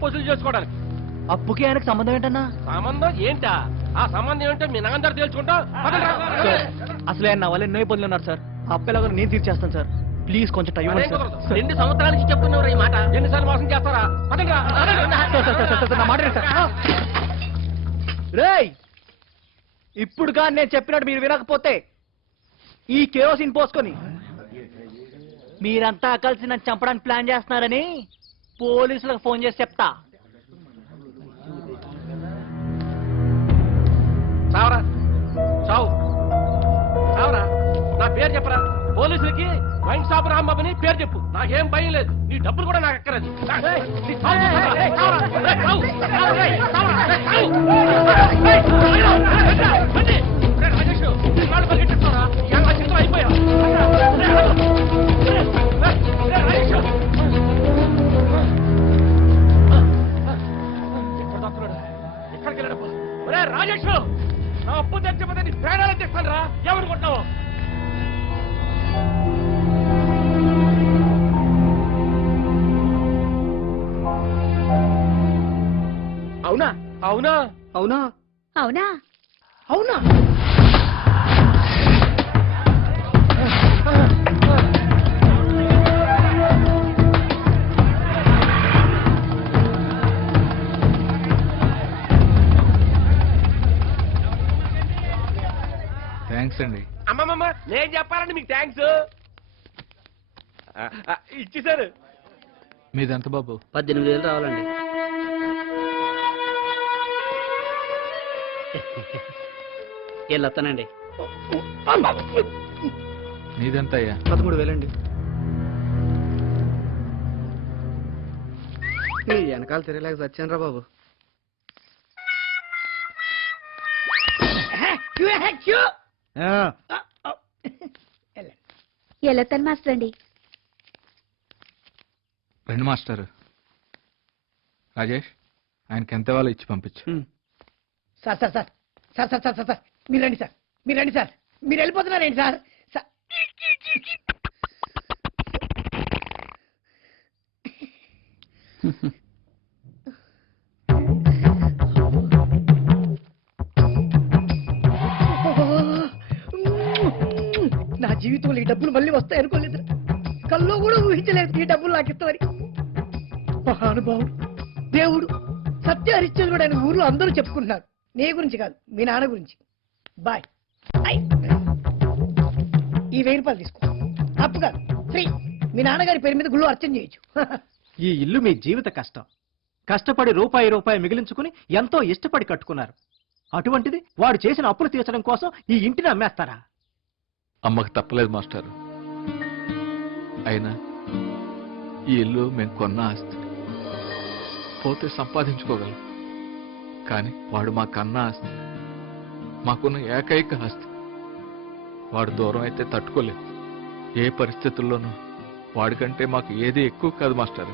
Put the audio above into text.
అప్పు వసూలు చేసుకోవడానికి. అప్పుకి ఆయనకు సంబంధం ఏంటన్నా? సంబంధం ఏంటా? ఆ సంబంధం ఏంటో మీ నాన్నగారు తేల్చుకుంటాం. అసలు ఆయన నా వల్ల ఎన్నో ఇబ్బందులు ఉన్నారు సార్. ఆ అప్పెలాగా నేను తీర్చేస్తాను సార్. ప్లీజ్ కొంచెం టైం ఇవ్వండి సార్. 2 సంవత్సరాల నుంచి చెప్తున్నారు ఈ మాట. ఎన్నిసార్లు మోసం చేస్తారా? నా మాట సార్. రేయ్, ఇప్పుడుగా నేను చెప్పినట్టు మీరు వినకపోతే ఈ కెరోసిన్ పోసుకొని మీరంతా కలిసి నన్ను చంపడానికి ప్లాన్ చేస్తున్నారని పోలీసులకు ఫోన్ చేసి చెప్తా. చావరా, చావు, చావరా. నా పేరు చెప్పరా. పోలీసులకి వైన్ షాప్ రాంబాబుని పేరు చెప్పు. నాకేం భయం లేదు. నీ డబ్బులు కూడా నాకు ఎక్కలేదు. అయిపోయా ఎక్కడికి వెళ్ళడప్ప? రాజేష్, నా అప్పు తెచ్చకపోతే నీ ప్రాణాలు తెస్తాను రా. ఏమనుకుంటున్నావు? అవునా? అవునా? అవునా? అవునా? అవునా? థ్యాంక్స్ అండి. అమ్మమ్మ, నేను చెప్పాలండి మీకు థ్యాంక్స్. ఇచ్చేసారు. మీదెంత బాబు? 18,000 రావాలండి. వెళ్ళొస్తానండి. నీదెంత అయ్యా? 13,000 అండి. నీ వెనకాల తిరగలేక వచ్చాను రా బాబు. వెళ్ళొస్తాను మాస్టర్ అండి. రెండు మాస్టర్. రాజేష్, ఆయనకి ఎంత వాళ్ళు ఇచ్చి పంపించు. Sir sir sir sir sir sir sir మీరు రండి సార్. మీరు రండి సార్. మీరు వెళ్ళిపోతున్నారేంటి సార్? నా జీవితంలో ఈ డబ్బులు మళ్ళీ వస్తాయి అనుకోలేదు. కల్లో కూడా ఊహించలేదు ఈ డబ్బులు నాకు ఇస్తామని. మహానుభావుడు, దేవుడు, సత్య హరిశ్చంద్రుడు అని ఊర్లో అందరూ చెప్పుకుంటున్నారు. నీ గురించి కాదు, మీ నాన్న గురించి. బాయ్. ఈ 1000 రూపాయలు తీసుకో. అప్పు కాదు, ఫ్రీ. మీ నాన్నగారి పేరు మీద గుళ్ళు అర్చన చేయొచ్చు. ఈ ఇల్లు మీ జీవిత కష్టం. కష్టపడి రూపాయి మిగిలించుకుని ఎంతో ఇష్టపడి కట్టుకున్నారు. అటువంటిది వాడు చేసిన అప్పులు తీర్చడం కోసం ఈ ఇంటిని అమ్మేస్తారా? అమ్మకు తప్పలేదు మాస్టర్. అయినా ఈ ఇల్లు మేము కొన్న ఆస్తి. పోతే సంపాదించుకోగలం, కానీ వాడు మా కన్న ఆస్తి, మాకున్న ఏకైక ఆస్తి. వాడు దూరం అయితే తట్టుకోలేదు. ఏ పరిస్థితుల్లోనూ వాడికంటే మాకు ఏది ఎక్కువ కాదు మాస్టర్.